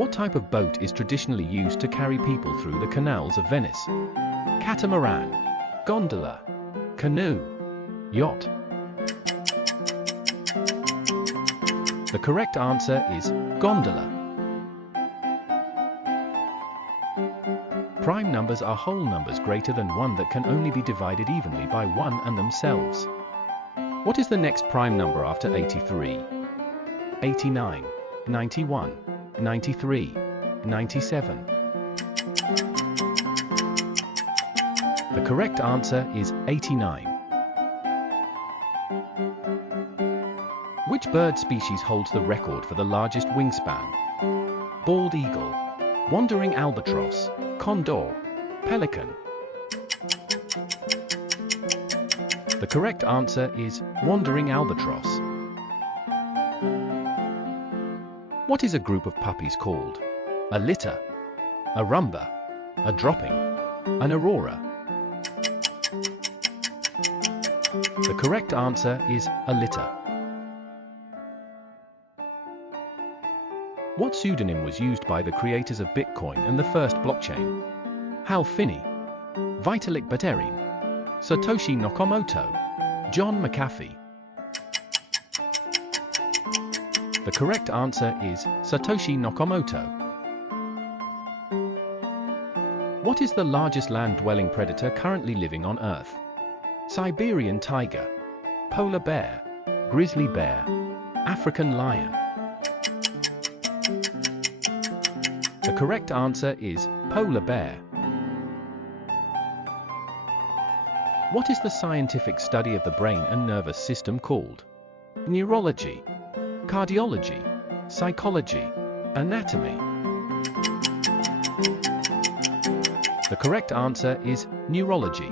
What type of boat is traditionally used to carry people through the canals of Venice? Catamaran, gondola, canoe, yacht. The correct answer is gondola. Prime numbers are whole numbers greater than 1 that can only be divided evenly by 1 and themselves. What is the next prime number after 83? 89, 91, 93, 97. The correct answer is 89. Which bird species holds the record for the largest wingspan? Bald eagle, wandering albatross, condor, pelican. The correct answer is wandering albatross. What is a group of puppies called? A litter, a rumba, a dropping, an aurora. The correct answer is a litter. What pseudonym was used by the creators of Bitcoin and the first blockchain? Hal Finney, Vitalik Buterin, Satoshi Nakamoto, John McAfee. The correct answer is Satoshi Nakamoto. What is the largest land-dwelling predator currently living on Earth? Siberian tiger, polar bear, grizzly bear, African lion. The correct answer is polar bear. What is the scientific study of the brain and nervous system called? Neurology, cardiology, psychology, anatomy. The correct answer is neurology.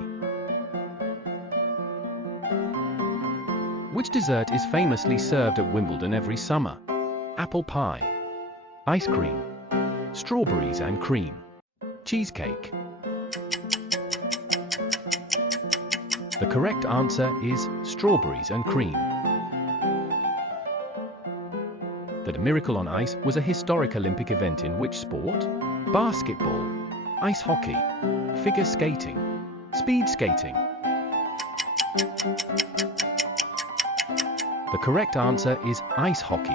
Which dessert is famously served at Wimbledon every summer? Apple pie, ice cream, strawberries and cream, cheesecake. The correct answer is strawberries and cream. The Miracle on Ice was a historic Olympic event in which sport? Basketball, ice hockey, figure skating, speed skating. The correct answer is ice hockey.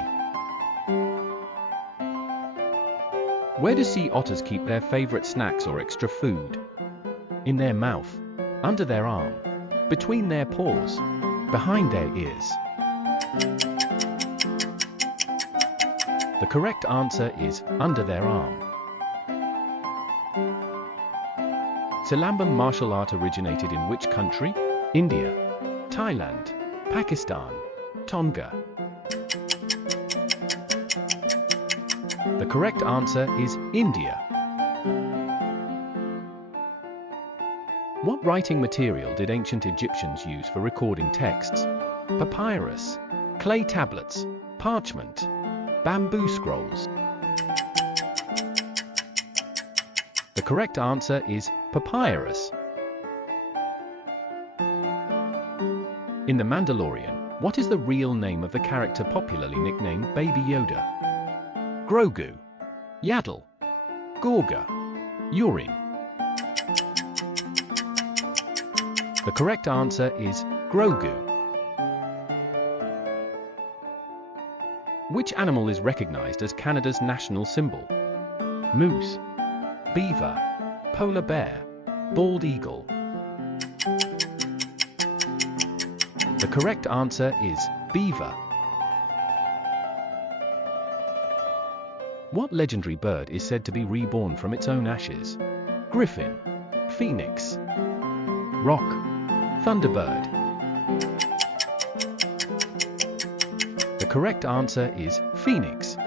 Where do sea otters keep their favorite snacks or extra food? In their mouth, under their arm, between their paws, behind their ears. The correct answer is under their arm. Silambam martial art originated in which country? India, Thailand, Pakistan, Tonga. The correct answer is India. What writing material did ancient Egyptians use for recording texts? Papyrus, clay tablets, parchment, bamboo scrolls. The correct answer is papyrus. In The Mandalorian, what is the real name of the character popularly nicknamed Baby Yoda? Grogu, Yaddle, Gorga, Yuri. The correct answer is Grogu. Which animal is recognized as Canada's national symbol? Moose, beaver, polar bear, bald eagle. The correct answer is beaver. What legendary bird is said to be reborn from its own ashes? Griffin, phoenix, rock, thunderbird. The correct answer is phoenix.